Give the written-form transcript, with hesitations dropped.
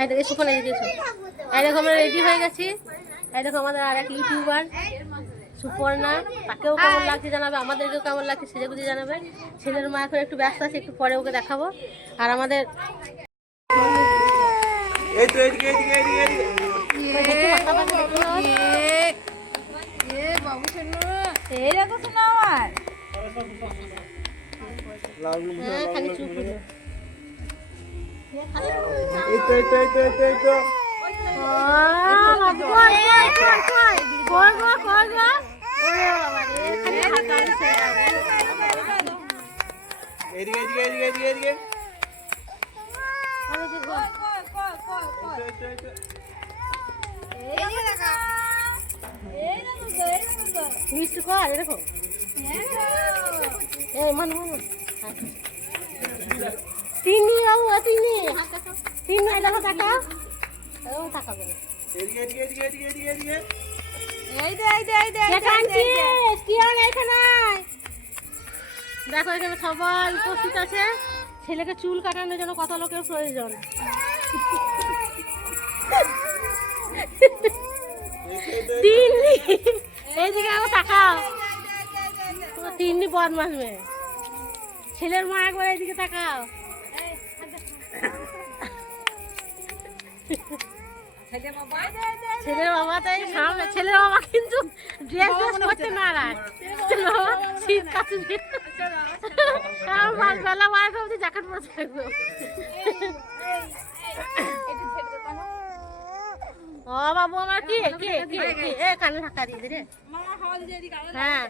এই দেখো সুপর্ণা এদিকে এসো। এই দেখো আমরা রেডি হয়ে গেছি। এই দেখো আমাদের আর এক ইউটিউবার সুপর্ণা, তাকেও কেমন লাগছে জানাবে, আমাদেরকেও কেমন লাগছে সেজেগুজি জানাবে। ছেলের মা এখন একটু ব্যস্ত আছে, একটু পরে ওকে দেখাবো। আর আমাদের খালি চুপ মিষ্টি কর এরকম। এই মান তিনি বাবু তিনি তিনি দেখো টাকা তাকাবে দেখো এখানে সবাই উপস্থিত আছে। ছেলেকে চুল কাটানোর জন্য কত লোকের প্রয়োজন। তিন্নি এইদিকে আমার তাকাও, তিন্নি বদমাস মেয়ে। ছেলের মা একবার এইদিকে তাকাও। ছেলের বাবা তাই সামনে, ছেলের বাবা কিন্তু ড্রেস করতে নারাজ। ছেলের বাবা শীত কাটছে, বেলা 12টা অবধি জ্যাকেট পরে থাকবে। ও বাবু আমার কি কি কি এ কানে ধাক্কা দিয়ে দে রে। হ্যাঁ